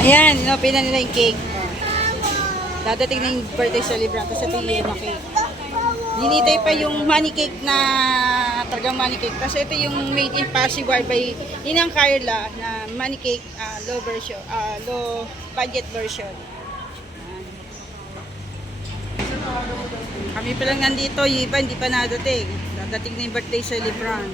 Ayan, inopen na nila yung cake. Dadating na yung birthday celebrant. Tapos ito yung yema cake. Ninitay pa yung money cake na talagang money cake. Tapos ito yung made in Pasiguay by Inang Carla na money cake low version, low budget version. Kami pa lang nandito, yung iba hindi pa nadating. Dadating na yung birthday celebrant.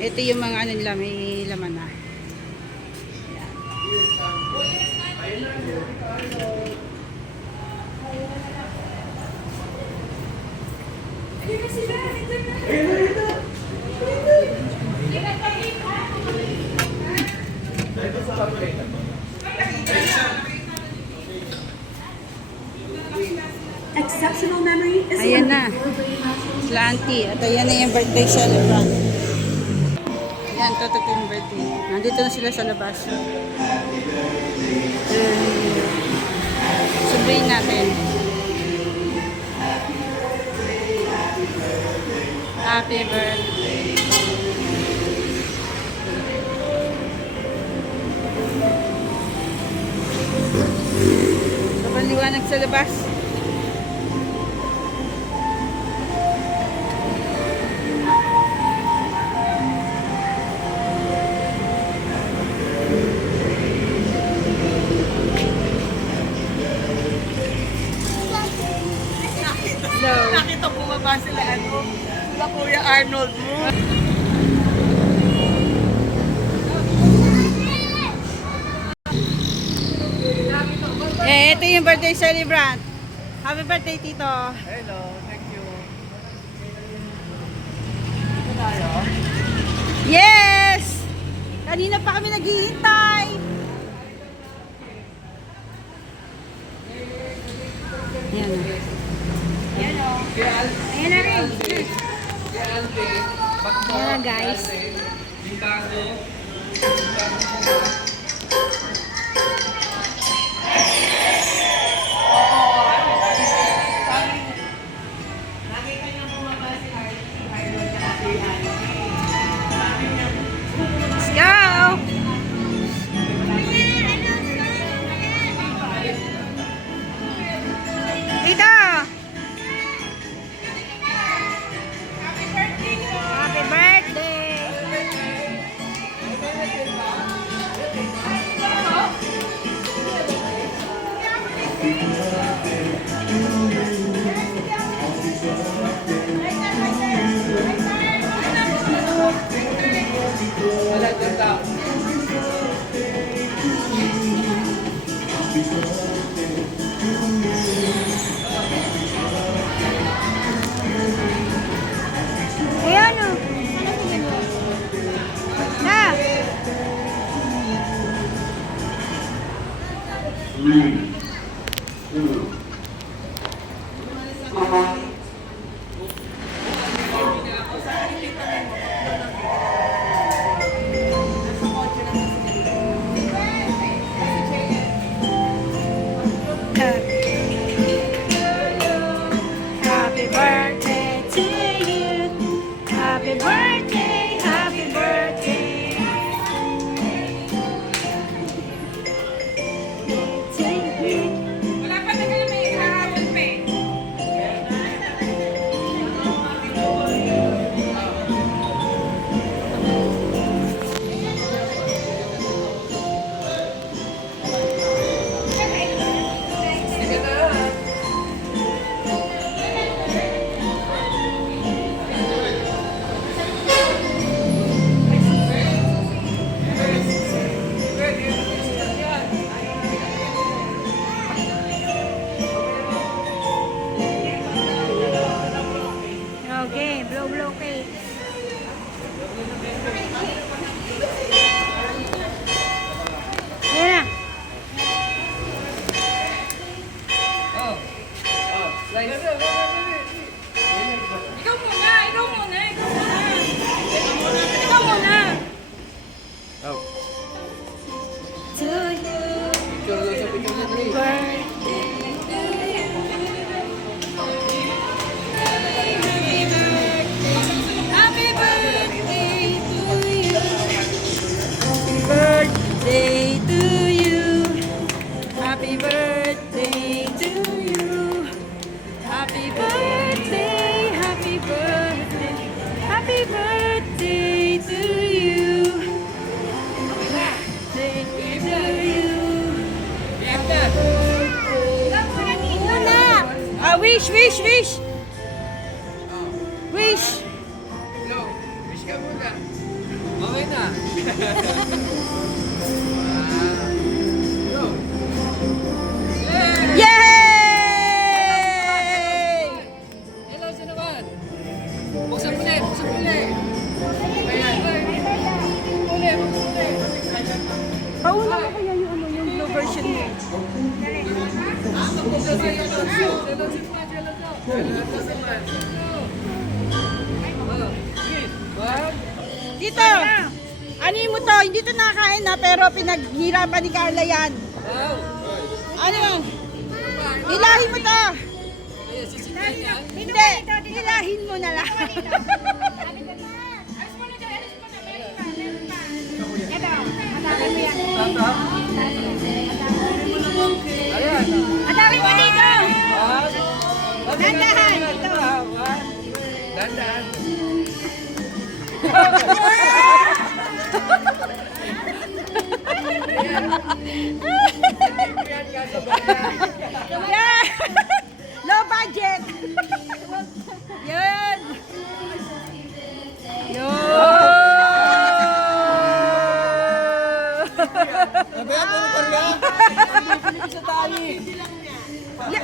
Ito yung mga ano nila, may laman na. Exceptional memory is Ayan na. Sila auntie. At ayan na yung birthday celebrant. Ayan, tutok yung birthday. Nandito na sila sa labas. Subuhin natin. Happy birthday. Sobrang liwanag sa labas. Nakita bumaba sila sila Kuya Arnold mo. Ito yung birthday celebrant. Happy birthday, Tito. Hello, thank you. Ito tayo. Yes! Kanina pa kami naghihintay. Ayan na. Ayan na rin. Ayan na, guys. Let's go! Dito! Happy birthday! Ayan o. Na! Happy birthday to you. Happy birthday, happy birthday. To you. Wala pa na kayo may hahapon pa eh. Okay, blow cake. Ayan na. Ikaw muna, ikaw muna, ikaw muna. Ikaw muna. To you. Birthday. Happy birthday to you. Birthday. Wish, wish, wish. Wish. Hello, wish ka muna. Okay na. Hello. Yay! Hello, sino naman? Buksan mo ulit, buksan mo ulit. Ayan. Ulit, buksan mo ulit. Pauna ko kaya yung ano, yung blue version mo. Dito, ano mo to? Hindi to nakakain na pero pinaghirapan ni Carla yan. Ano yun? Hilahin mo to. Hindi, hilahin mo na lang. Atawin mo dito. Dandahan. Dito. Dandan. Yan. Low budget. Yan.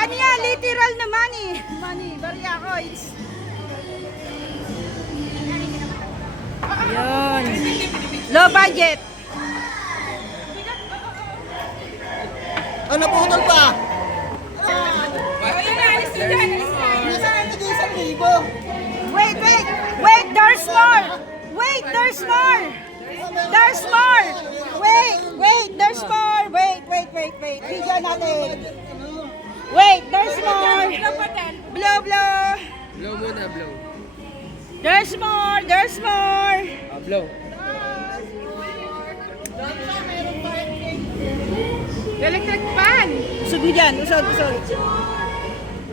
Ano yan? Literal na money. Money. Barya ko. Yan. Low budget. Ano putol pa? Ayun na, alis na dyan, alis na. Nasaan ang tig-isang libo? Wait, wait. Wait, there's more. Wait, there's more. There's more. Wait, wait, there's more. Wait, wait, wait, wait. Bigyan natin. Wait, there's more. Blow, blow. Blow muna, blow. There's more. There's more. Blow. Electric fan. Usod mo dyan. Usod, usod.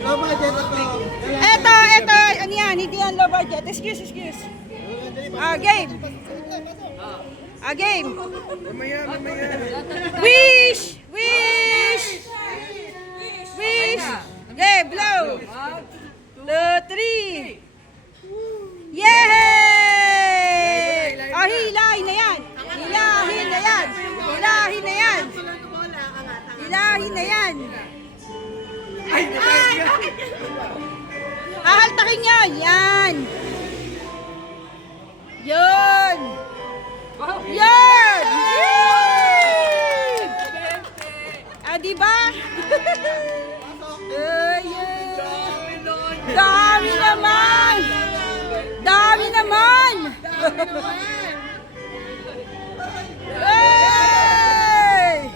Low budget ako. Eto, eto. Ano yan? Hindi yan low budget. Excuse, excuse. Game. Game. Mamaya, mamaya. Wish! Wish! Wish! Okay, blow. 1, 2, 3. Yay! Oh, hilahin na yan. Hilahin na yan. Hilahin na yan. Hilahin na yan. Hahaltakin nyo. Yan. Yun. Yan! Ah, diba? Dami naman! Dami naman! Hey!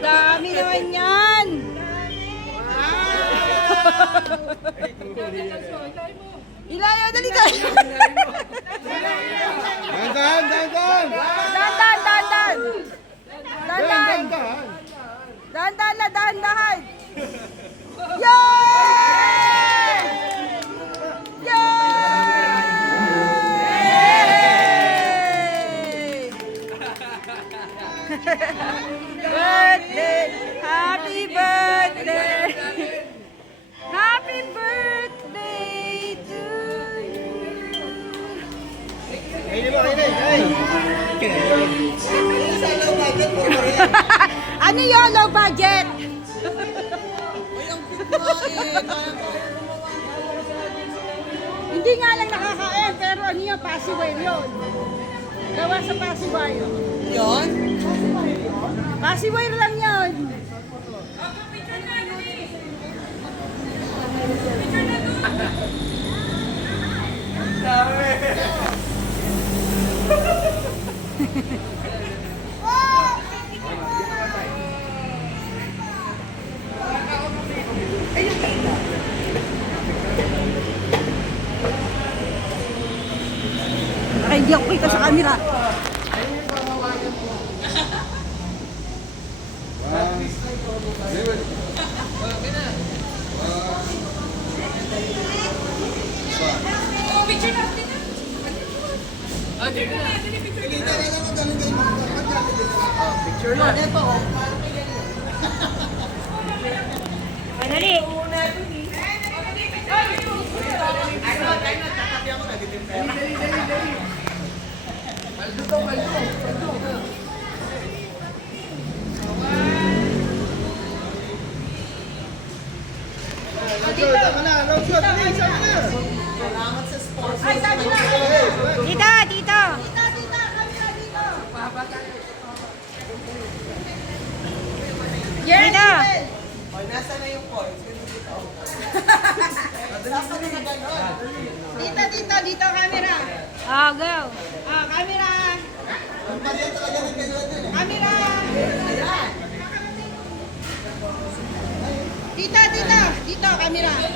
Dami naman yan! Ilayo, dali ka! Dandan, dandan! Dandan, dandan! Dandan! Dandan na, dandahan! Yay! Yay! Birthday! Happy birthday! Happy birthday to you! Ay, di ba kayo na? Ay! Sa low budget po. Ano yun, low budget? Hindi nga lang nakakain, pero ano yun, passiware yun. Gawa sa passiwire. Yun? Passiwire lang yun. Ay, hindi ako kita sa camera. Oh, picture natin na. Picture na. Dali. Kaldo to, kaldo. Dito ka na. Road, dali, sama na. Dito, dito. Dito. Dito, camera. Oh, go. Camera. Camera. Dito, camera.